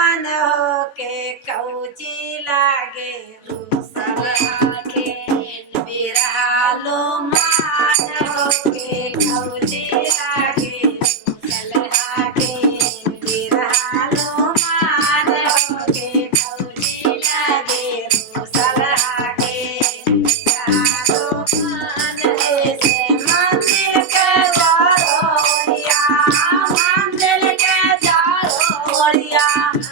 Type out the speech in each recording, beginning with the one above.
मन हो के कौची लागे रूसल आके बिरहालो मान हो के कौची लागे रूसल आके बिरहालो मान हो के कौची लागे रूसल आके बिरहालो मान ऐसे मंदिर के ओरिया मंदिर के जाओ ओरिया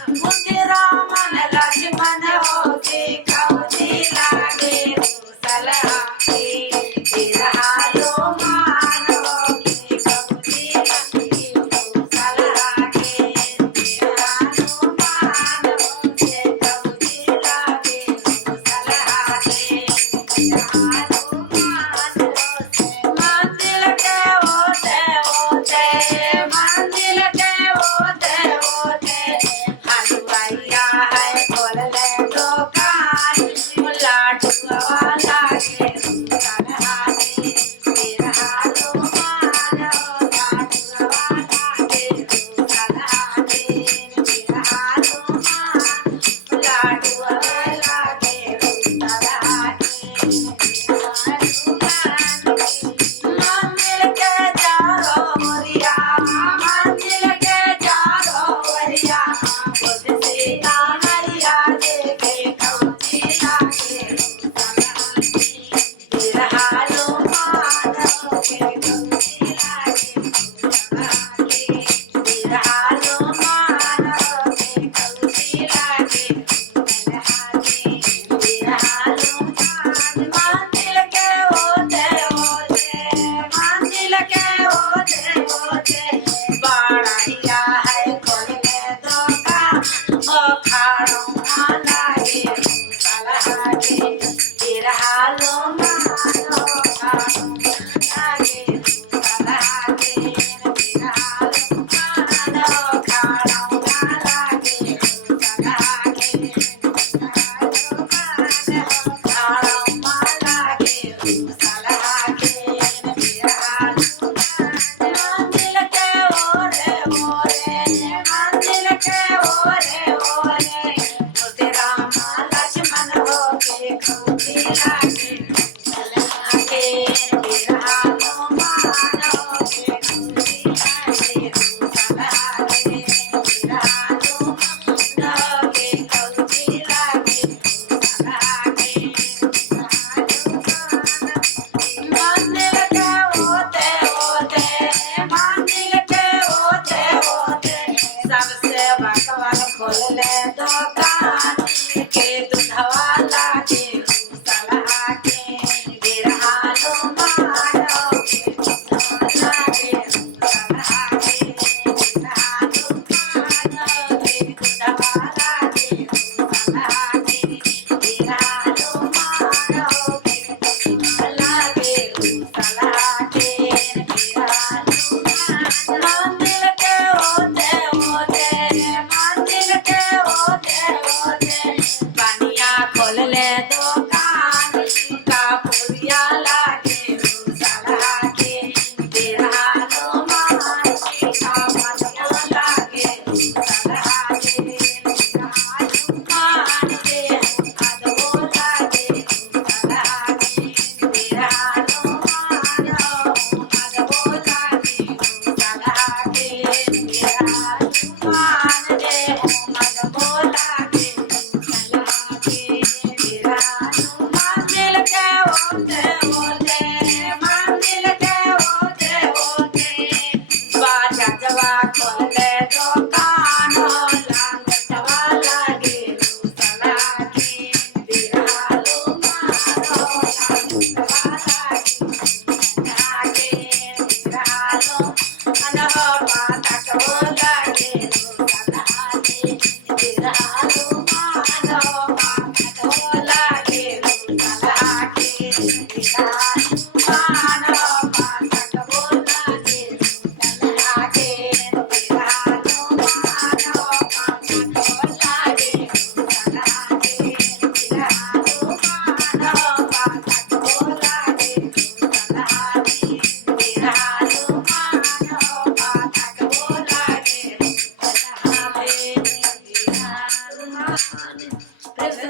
मुंदिरा मन लक्ष्मण हो के कौची लागे रूसल आके बिरहालो मान हो के कौची लागे रूसल आके बिरहालो मान हो के कौची लागे रूसल आके बिरहालो मान हो के मंदिर के ओते मंदिर के ओते हलवाइया है खोल ले दुकान लाडू वाला के रूसल आके बिरहालो मान हो लाडू वाला के रूसल आके बिरहालो मान लाडू वाला के रूसल आके बिरहालो मान मंदिर के चारों ओरिया मंदिर के चारों ओरिया खुद से नारिया देखे कौची लागे रूसल आके बिरहालो मान हो के कौची लागे रूसल आके बिरहालो मान हो के कौची लागे रूसल आके बिरहालो मान मंदिर के ओते मंदिर के ओते बड़ाइया है खोल ले दुकान खाड़ो लागे रूसल आके बिरहालो मान हो खाड़ो लागे रूसल आके बिरहालो मान हो खाड़ो लागे रूसल आके बिरहालो मान हो खाड़ो लागे रूसल आके बिरहालो मंदिर के मंदिर के ओरे राम लक्ष्मण हो के कौची लागे हाँ